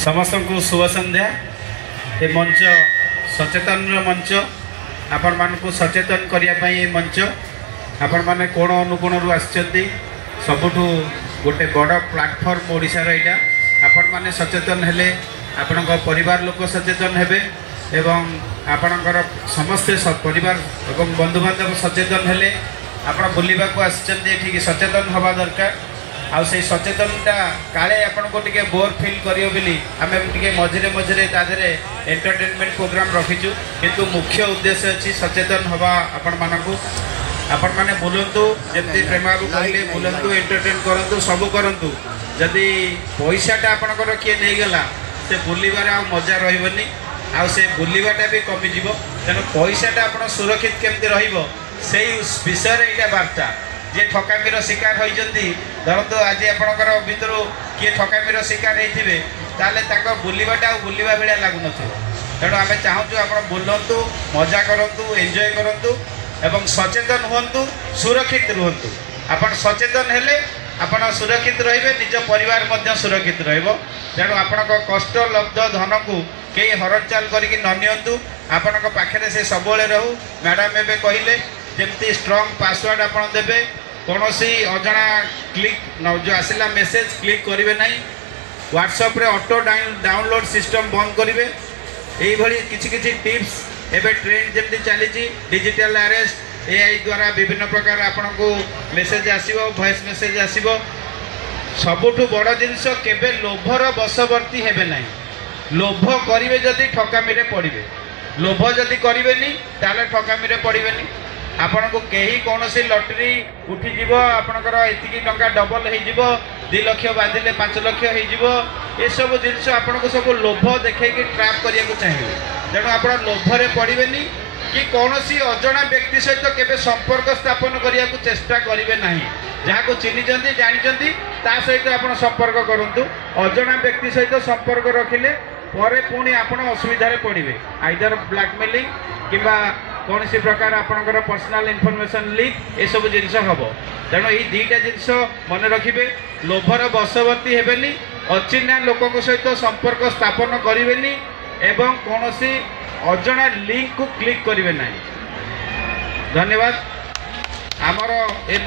समस्त को शुभ संध्या। ये मंच सचेतन मंच आपण मान को सचेतन करने मंच आपण मैंने कोण अनुकोण आसुँच सबुठू गोटे बड़ प्लाटफर्म ओडिशार यहाँ आपण मैंने सचेतन हेले आपण परिवार लोक सचेतन हेबे एवं आपणकर समस्ते परिवार एवं बंधु बांधव सचेतन हेले आपण बुलवा को आसिक सचेतन हवा दरकार आउ से सचेतनटा काले आपण को टिके बोर फील करियो बोली आमे टिके मझिरे मझिरे तादरे एंटरटेनमेंट प्रोग्राम रखीचु किंतु मुख्य उद्देश्य अछि सचेतन हवा आपण मानकु आपण माने बुलंतु जेमती प्रेमाबू कहले बुलंतु एंटरटेन करंतु सब करंतु जदि पैसाटा आपणकर किए नहीं गला से बुलिबार आ मजा रहिबनी आ से बुलिबाटा भी कमी जिवो तेनो पैसाटा आपण सुरक्षित केमती रहिबो सेही विषय रे एटा वार्ता जे ठकामीर शिकार होइजंती धरतो आज आपणकर भितर किए ठकामीर शिकार होइथिबे ताले ताको बुलिबाटा बुलिबा बेला लागु नथिबो तेणु आमे चाहूँ आपण बुलंतु मजा करंतु एंजॉय करंतु एवं सचेतन हुंतु सुरक्षित रुहंतु आपण सचेतन हेले आपण सुरक्षित रहिबे निज परिवार मध्य सुरक्षित रहिबो तेणु आपणक कष्ट लब्ध धन को कई हरचाल करिक न नियंतु आपणक पाखरे से सबले रहू मैडम एबे कहिले जेमती स्ट्रांग पासवर्ड आपण देबे कोनोसी अजणा क्लिक जो आसिला मेसेज क्लिक करिवे नाही व्हाट्सएप रे ऑटो डाउनलोड सिस्टम बंद करिवे एई भली किछि किछि टिप्स एबे ट्रेंड जेमती चली डिजिटल अरेस्ट एआई द्वारा विभिन्न प्रकार आपण को मेसेज आसीबो वॉइस मेसेज आसीबो सबुठु बड़ जिनस केबे लोभर बशवर्ती हेबे नाही लोभ करिवे जदि ठकामी रे पड़िबे लोभ जदि करिवेनी ताले ठकामी रे पड़िवेनी आपण को कहीं कौन सी लटरी उठी जीव आपणकर एतिकी टंका डबल हो जीव 2 लाख बांधिले 5 लाख हो ये सब जिनस आपण को सब लोभ देखे ट्रैप करने को चाहिए तेणु आप लोभरे पड़ेनि कि कौन सी अजणा व्यक्ति सहित केबे संपर्क स्थापन करने को चेष्टा करेंगे ना जहाँ को चिन्हिंट जानते सहित आप संपर्क करूँ अजणा व्यक्ति सहित संपर्क रखिले परे पुणी आपण असुविधा पड़े आइदर ब्लैकमेलिंग किंबा कौन सी प्रकार आपणकर पर्सनल इनफॉरमेशन लीक ये सब जिनस हम तेणु ये दुईटा जिनस मन रखिए लोभर बशवर्ती हेबेनी अचिन्हा लोक सहित संपर्क स्थापन करेंगे एवं कौन सी अजणा लिंक को क्लिक करेंगे ना। धन्यवाद आमर ए